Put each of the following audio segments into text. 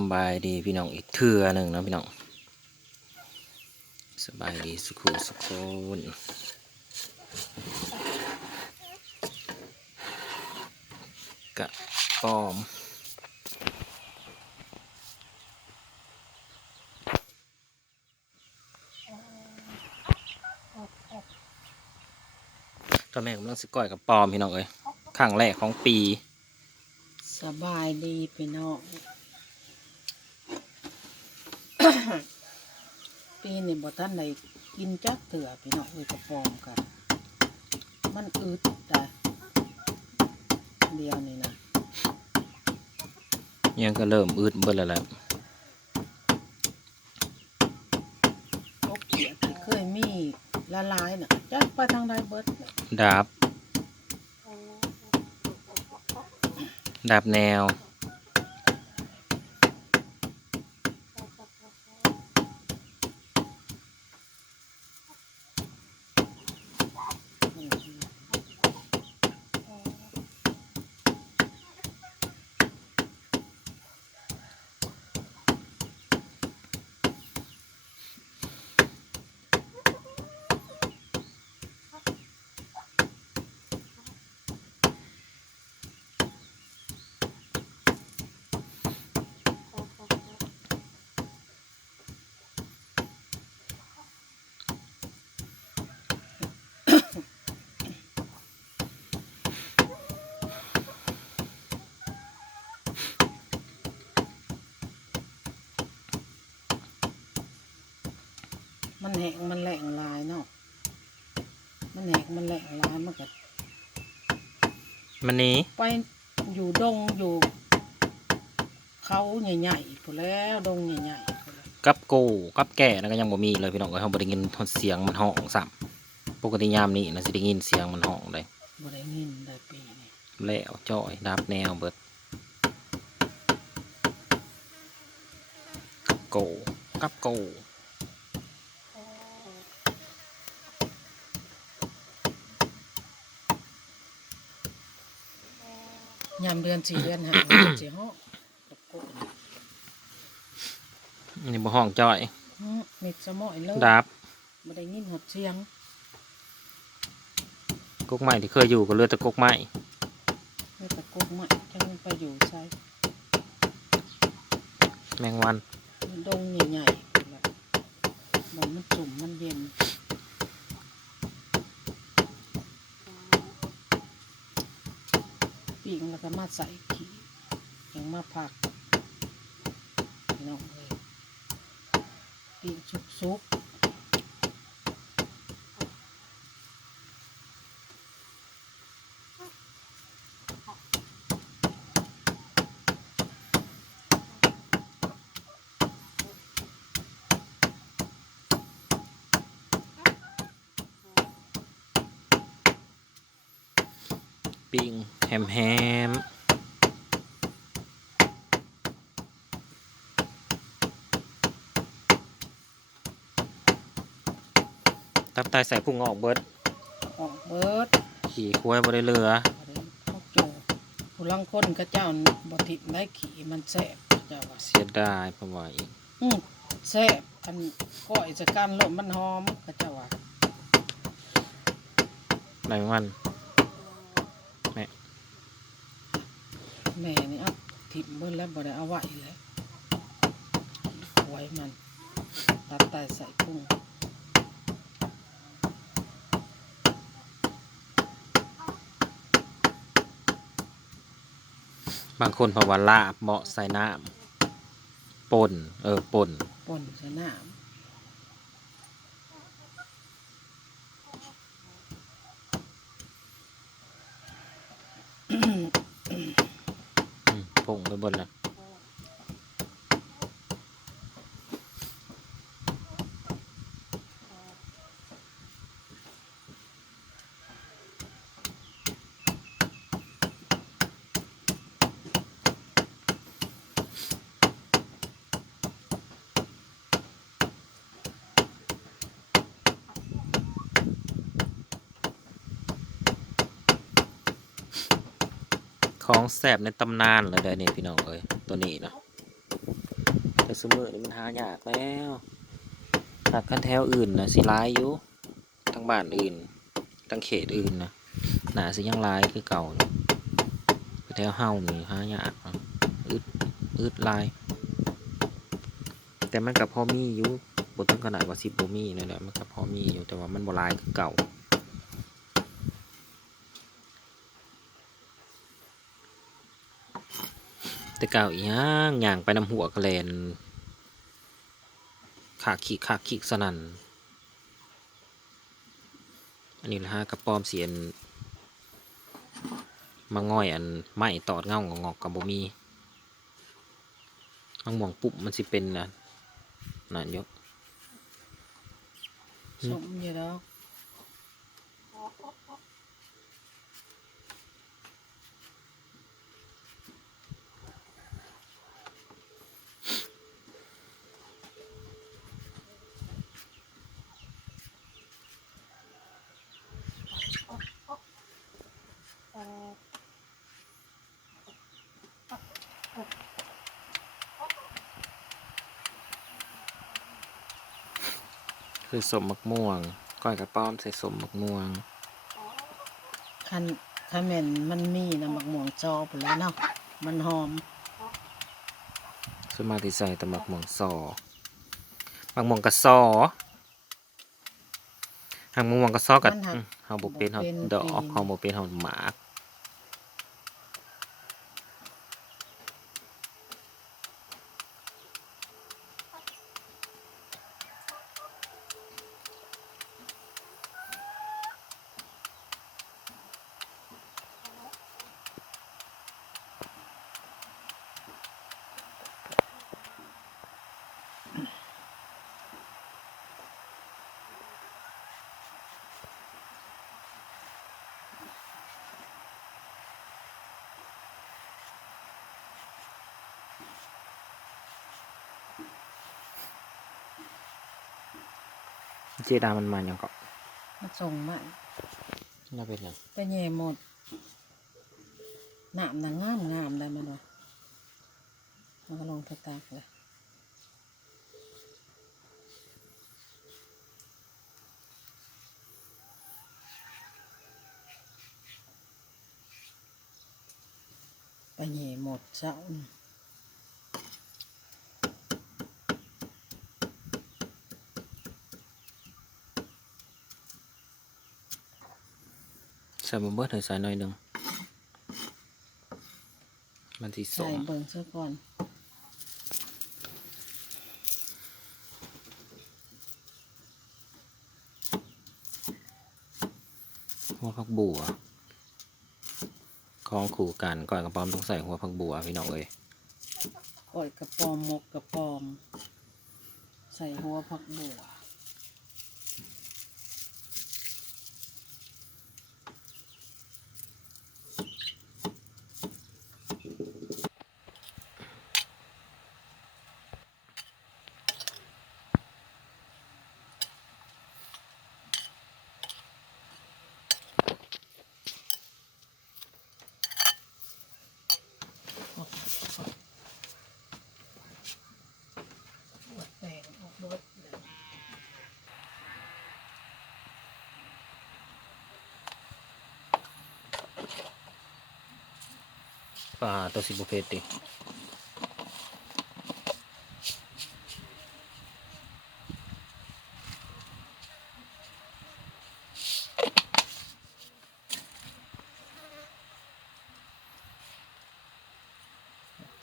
ำบายดีพี่น้องอีกเทื่อหนึ่งนะพี่น้องสบายดีสุขุสุขนกะป้อมตอนแม่กำลังสิก้อยกับปอมพี่น้องเอ้ยครั้งแรกของปี สบายดีพี่น้อง ปีนี้บ่ท่านได้กินจักเถื่อพี่น้องเลยกระปอมกัน มันอึดแต่เดียวนี่นะยังก็เริ่มอืดเบิดแล้วแหละพวกเกียดที่เคยมีละลายน่ะจักไปทางใดเบิดเนี่ยดาบ ดาบแนว มันแหงมันแหลงลายเนาะ มันแหงมันแหลงลายมันก็มันนี้ไปอยู่ดงอยู่ เขาใหญ่ๆพอแล้วดงใหญ่ๆพู้นแหล้วกับกูกับแก่นะก็ยังบ่มีเลยพี่น้องก็เฮาบ่ได้ยินเสียงมันห้องซ้ำปกติยามนี้นะสิได้ยินเสียงมันห้องเลยบ่ได้ยินได้ปีนี้แล้วจ้อยดาบแนวเบิดโกกับโกามเดือนสี่เดือนหาสี่ห้องตะโกนอันนี้บ่ห้องจ้อยอื้อมิดสมอยเลยดาบบ่ได้ยินหดเสียงกกไม้ที่เคยอยู่ก็เหลือแต่กกไม้มีตะโกนใหม่จังมันไปอยู่ใช้แมงวัน ดงใหญ่ๆพู้นแหละบ่มันจุ่มมันเย็น ปีงแล้วก็มาใส่ขี้ยังมาผักน้องเลยปีงสุกๆปิง ฮมแฮมตับไตใส่พุงออกเบิดออกเบิดขี่ควายบ่ได้เหลือบ่ได้พวกโจผู้ลังคนก็เจ้าบ่ทิมได้ขี่มันแซ่บเจ้าว่าเสียดายเพราะว่าอีกอืมแซ่บอันก้อยจะกันลมมันหอมก็เจ้าว่าแมงวัน แม่ นี่เอาทิมเบิดแล้วบ่ได้เอาไว้เลยไว้มันตัดไตใส่กุ้งบางคนเพราะว่าลาบเบาะใส่น้ำป่นเออป่นป่นใส่น้ำ งไปเบนละ ของแสบในตำนานเลยเด้อนี่พี่น้องเอ้ยตัวนี้นะแต่สมือนี่มันหายากแล้วหากคันแถวอื่นนะสิร้ายอยู่ทั้งบ้านอื่นทั้งเขตอื่นนะหนาสิยังร้ายคือเก่านะแถวเฮานี่หายากอึดอึดลาย แต่มันกับพ่อมีอยู่บทถึงขนาดว่าสิบบ่มีนั่แหละมันกับพ่อมีอยู่แต่ว่ามันบ่ลายคือเก่า แต่เก่าอีหยังย่างไปน้ำหัวกระแลนขาขีขาขีสนั่นอันนี้ละฮะกระป้อมเสียนมาง่อยอันไม้ตอดเงางอกกับบ่มีมังม่วงปุ๊บมันสิเป็นนะนั่นอยกอืมสมอยู่แล้ว คือสมมักม่วง ก้อยกระป้อมใส่สมมักม่วง คันคันแม่นมันมีน้ำมักม่วงจอพุ่นแหล้วเนาะมันหอมส่วนมากที่ใส่แต่มักม่วงซอมักม่วงกระซอหางมักม่วงกระซอกับมันหักอืมเฮาบ่เป็นเฮาบ่เป็นดอกปีนเฮาบ่เป็นเฮาหมาก เจดามันมาหยังก็มันส่งมาน่าเป็นหยังไปแย่หมดน้ำน่ะงามงามได้มันวะมันก็ลงตะตากเลยไปแย่หมดเจ้า ส่บ่เบิดให้ใส่หน่อยหนึ่งมันสิสใส่มเบิ่งซะก่อนหัวผักบัวของขู่กันก้อยกระปอมต้องใส่หัวผักบัวพี่น้องเอ้ยก้อยกระปอมหมกกระปอม ใส่หัวผักบัว แตงออกเบิดเลย ปลาตัวสิบุเพตติ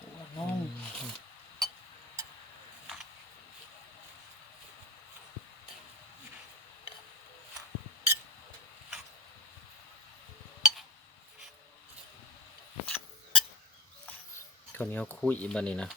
หัวน้อง ข้าวเหนียวคุยบันนี้นะ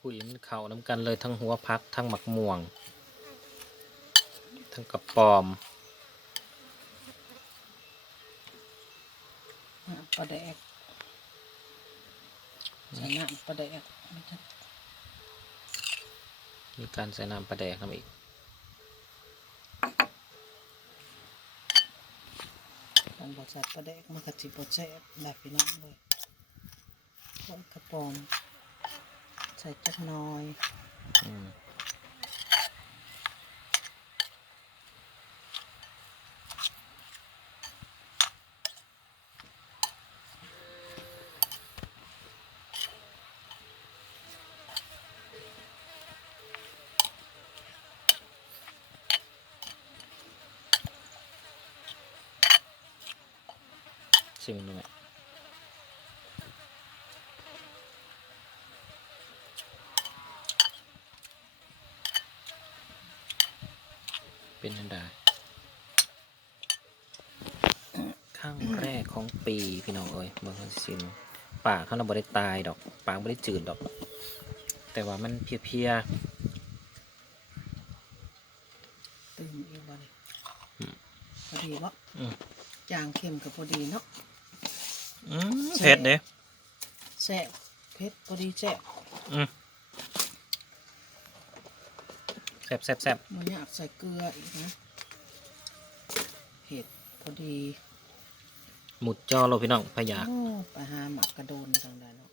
คุยมันเข่าน้ำกันเลยทั้งหัวพักทั้งหมักม่วง ทั้งกระปอมน้ำปลาแดก ใส่น้ำปลาแดกมันจะมีการใส่น้ำปลาแดกน้ำอีกมันบดใส่ปลาแดกมันก็จิบดแซ่บแบบพี่น้องเลยโอ้ยกระปอมใส่จักหน้อย อืม ชิมดูไหมเป็นอันใดครั้งแรกของปีพี่น้องเอ้ยเบิ่งให้ซิมปากเขาเราบ่ได้ตายดอกปากบ่ได้จืดดอก แต่ว่ามันเพลียตื่นอีกวันอืมพอดีเนาะอืมจางเค็มกับพอดีเนาะๆ อืมเผ็ดเด้แซ่บเผ็ดพอดีแซ่บอืมแซ่บแซ่บแซ่บมันอยากใส่เกลืออีกนะเผ็ดพอดีหมุดจอเราพี่น้องพะยากโอ้ไปหาหมักกระโดนทางใดเนาะ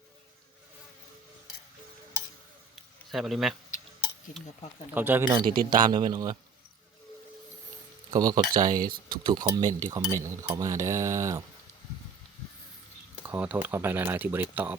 แซ่บอะไรไหมกินกับผักกระโดนขอบใจพี่น้องที่ติดตามด้วยพี่น้องเอ้ยก็ว่าขอบใจทุกๆคอมเมนต์ที่คอมเมนต์เข้ามาเด้อ ขอโทษขอไปหลาย ๆ ที่บริตอบ